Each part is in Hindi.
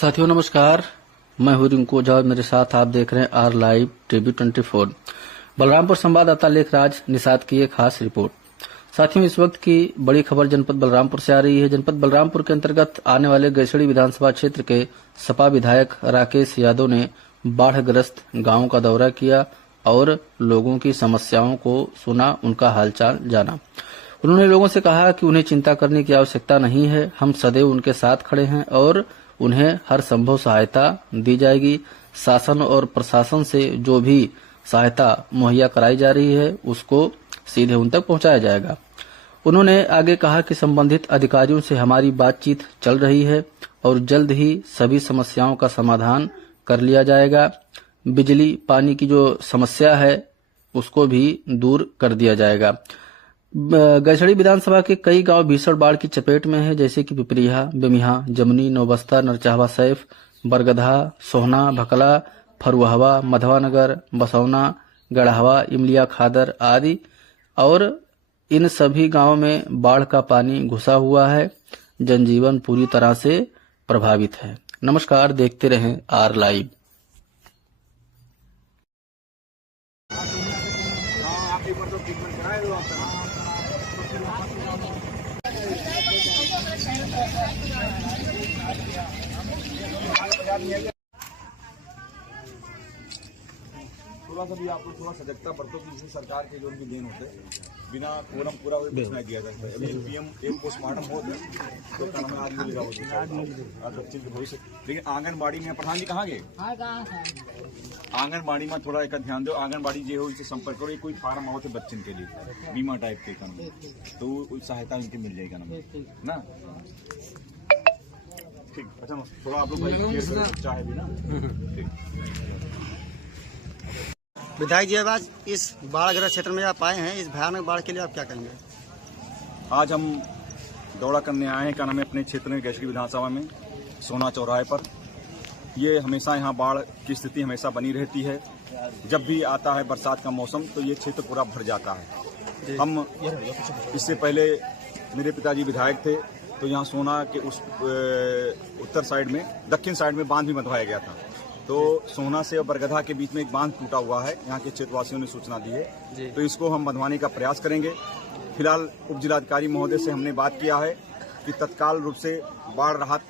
साथियों नमस्कार, मैं हूं रिंकू ओझा और मेरे साथ आप देख रहे हैं आर लाइव टीवी 24। बलरामपुर संवाददाता लेखराज निषाद की एक खास रिपोर्ट। साथियों, इस वक्त की बड़ी खबर जनपद बलरामपुर से आ रही है। जनपद बलरामपुर के अंतर्गत आने वाले गैसड़ी विधानसभा क्षेत्र के सपा विधायक राकेश यादव ने बाढ़ग्रस्त गांवों का दौरा किया और लोगों की समस्याओं को सुना, उनका हालचाल जाना। उन्होंने लोगों से कहा कि उन्हें चिंता करने की आवश्यकता नहीं है, हम सदैव उनके साथ खड़े हैं और उन्हें हर संभव सहायता दी जाएगी। शासन और प्रशासन से जो भी सहायता मुहैया कराई जा रही है उसको सीधे उन तक पहुंचाया जाएगा। उन्होंने आगे कहा कि संबंधित अधिकारियों से हमारी बातचीत चल रही है और जल्द ही सभी समस्याओं का समाधान कर लिया जाएगा। बिजली पानी की जो समस्या है उसको भी दूर कर दिया जाएगा। गैसड़ी विधानसभा के कई गांव भीषण बाढ़ की चपेट में है, जैसे कि पिपरिया, बेमिहा, जमनी, नौबस्ता, नरचाहवा सैफ, बरगधा, सोहना, भकला, फरुहवा, मधवानगर, बसौना, गढ़हवा, इमलिया खादर आदि। और इन सभी गांवों में बाढ़ का पानी घुसा हुआ है। जनजीवन पूरी तरह से प्रभावित है। नमस्कार, देखते रहें आर लाइव। थोड़ा सा भी आपको थोड़ा सजगता बरतो कि इसमें सरकार के जो भी देन होते बिना कोरम पूरा नहीं दिया जाता है। अभी पीएम एक पोस्टमार्टम हो गए तो काम आज मिलेगा वो बच्चे के भविष्य। लेकिन आंगनबाड़ी में प्रधान जी कहाँ गए? आंगनबाड़ी में थोड़ा एक ध्यान दो। आंगनबाड़ी जो हो इनसे संपर्क करो। कोई फार्म आओ थे बच्चन के लिए बीमा टाइप के काम तो सहायता इनकी मिल जाएगा ना। ठीक, अच्छा थोड़ा आप लोग चाहे भी ना। ठीक। विधायक जी, आज इस बाढ़ग्रस्त क्षेत्र में आप आए हैं, इस भयानक बाढ़ के लिए आप क्या कहेंगे? आज हम दौरा करने आए हैं, क्या नाम है, अपने क्षेत्र में गैसड़ी विधानसभा में सोना चौराहे पर। ये हमेशा यहाँ बाढ़ की स्थिति हमेशा बनी रहती है। जब भी आता है बरसात का मौसम तो ये क्षेत्र पूरा भर जाता है। हम इससे पहले मेरे पिताजी विधायक थे तो यहाँ सोना के उस उत्तर साइड में, दक्षिण साइड में बांध भी बंधवाया गया था। तो सोहना से और बरगधा के बीच में एक बांध टूटा हुआ है। यहाँ के क्षेत्रवासियों ने सूचना दी है तो इसको हम बंधवाने का प्रयास करेंगे। फिलहाल उप जिलाधिकारी महोदय से हमने बात किया है कि तत्काल रूप से बाढ़ राहत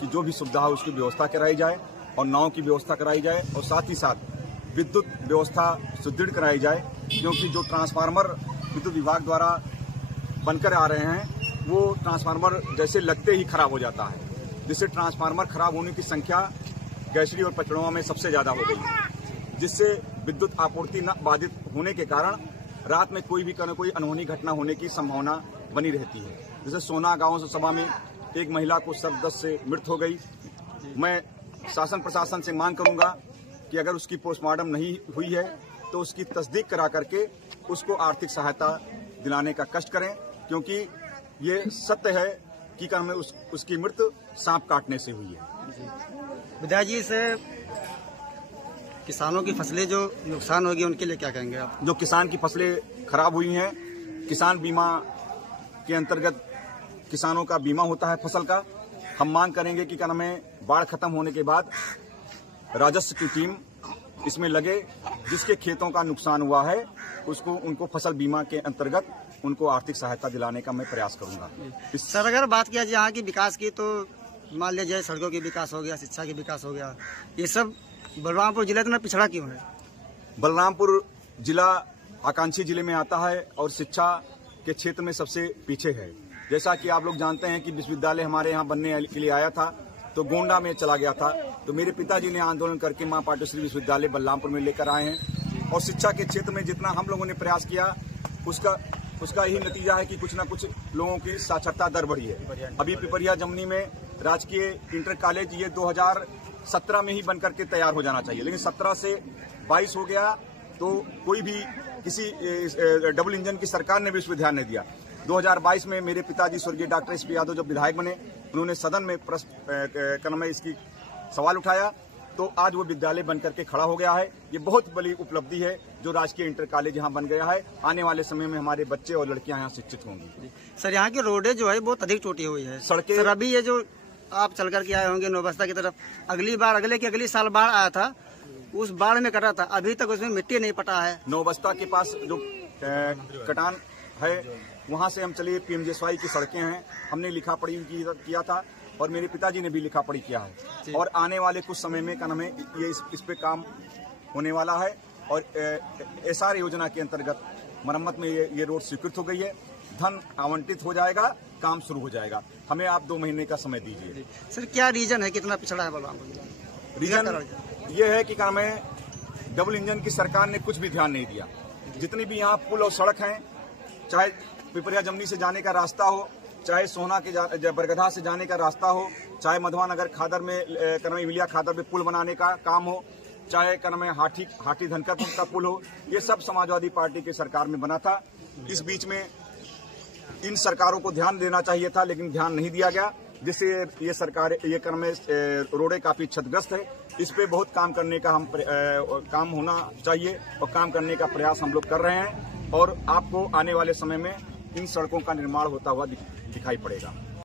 की जो भी सुविधा है उसकी व्यवस्था कराई जाए और नाव की व्यवस्था कराई जाए और साथ ही साथ विद्युत व्यवस्था सुदृढ़ कराई जाए, क्योंकि जो ट्रांसफार्मर विद्युत विभाग द्वारा बनकर आ रहे हैं वो ट्रांसफार्मर जैसे लगते ही खराब हो जाता है, जिससे ट्रांसफार्मर खराब होने की संख्या गैसड़ी और पचड़ों में सबसे ज्यादा हो गई, जिससे विद्युत आपूर्ति न बाधित होने के कारण रात में कोई अनहोनी घटना होने की संभावना बनी रहती है। जैसे सोना गांव से सभा में एक महिला को सर्पदस्त से मृत्यु हो गई। मैं शासन प्रशासन से मांग करूंगा कि अगर उसकी पोस्टमार्टम नहीं हुई है तो उसकी तस्दीक करा करके उसको आर्थिक सहायता दिलाने का कष्ट करें, क्योंकि ये सत्य है कि उसकी मृत्यु सांप काटने से हुई है। विधायक जी, से किसानों की फसलें जो नुकसान होगी उनके लिए क्या कहेंगे आप? जो किसान की फसलें खराब हुई हैं, किसान बीमा के अंतर्गत किसानों का बीमा होता है फसल का। हम मांग करेंगे कि क्या नाम है, बाढ़ खत्म होने के बाद राजस्व की टीम इसमें लगे, जिसके खेतों का नुकसान हुआ है उनको फसल बीमा के अंतर्गत उनको आर्थिक सहायता दिलाने का मैं प्रयास करूंगा। सर, अगर बात किया जाए यहाँ की विकास की तो मान लिया जाए सड़कों की विकास हो गया, शिक्षा की विकास हो गया, ये सब बलरामपुर जिला इतना पिछड़ा क्यों है? बलरामपुर जिला आकांक्षी जिले में आता है और शिक्षा के क्षेत्र में सबसे पीछे है। जैसा कि आप लोग जानते हैं कि विश्वविद्यालय हमारे यहाँ बनने के लिए आया था तो गोंडा में चला गया था, तो मेरे पिताजी ने आंदोलन करके मां पाटेश्वरी विश्वविद्यालय बलरामपुर में लेकर आए हैं। और शिक्षा के क्षेत्र में जितना हम लोगों ने प्रयास किया उसका यही नतीजा है कि कुछ न कुछ लोगों की साक्षरता दर बढ़ी है। अभी पिपरिया जमनी में राजकीय इंटर कॉलेज ये 2017 में ही बनकर के तैयार हो जाना चाहिए, लेकिन 17 से 22 हो गया तो कोई भी किसी डबल इंजन की सरकार ने भी उस पर ध्यान नहीं दिया। 2022 में मेरे पिताजी स्वर्गीय डॉक्टर एस पी यादव जब विधायक बने, उन्होंने सदन में प्रश्न में इसकी सवाल उठाया तो आज वो विद्यालय बनकर के खड़ा हो गया है। ये बहुत बड़ी उपलब्धि है जो राजकीय इंटर कॉलेज यहाँ बन गया है। आने वाले समय में हमारे बच्चे और लड़कियां यहाँ शिक्षित होंगी। सर, यहाँ की रोडें जो है बहुत अधिक टूटी हुई है। सड़कें सर, अभी ये जो आप चल कर के आए होंगे नौबस्ता की तरफ। अगली साल बाढ़ आया था, उस बाढ़ में कटा था, अभी तक उसमें मिट्टी नहीं पटा है। नौबस्ता के पास जो कटान है वहाँ से हम चले पीएमजीएसवाई की सड़कें हैं, हमने लिखा पढ़ी किया था और मेरे पिताजी ने भी लिखा पढ़ी किया है और आने वाले कुछ समय में हमें ये इस पे काम होने वाला है और एसआर योजना के अंतर्गत मरम्मत में ये रोड स्वीकृत हो गई है, धन आवंटित हो जाएगा, काम शुरू हो जाएगा। हमें आप 2 महीने का समय दीजिए। सर क्या रीजन है, कितना पिछड़ा है बलरामपुर? रीजन ये है कि हमें डबल इंजन की सरकार ने कुछ भी ध्यान नहीं दिया। जितनी भी यहाँ पुल और सड़क हैं, चाहे पिपरिया जमनी से जाने का रास्ता हो, चाहे सोहना के बरगधा से जाने का रास्ता हो, चाहे मधवा नगर खादर में विलिया खादर में पुल बनाने का काम हो, चाहे हाटी धनकरपुर का पुल हो, ये सब समाजवादी पार्टी की सरकार में बना था। इस बीच में इन सरकारों को ध्यान देना चाहिए था, लेकिन ध्यान नहीं दिया गया, जिससे ये सरकार रोडे काफी क्षतिग्रस्त है। इस पे बहुत काम करने का काम होना चाहिए और काम करने का प्रयास हम लोग कर रहे हैं और आपको आने वाले समय में इन सड़कों का निर्माण होता हुआ दिखाई पड़ेगा।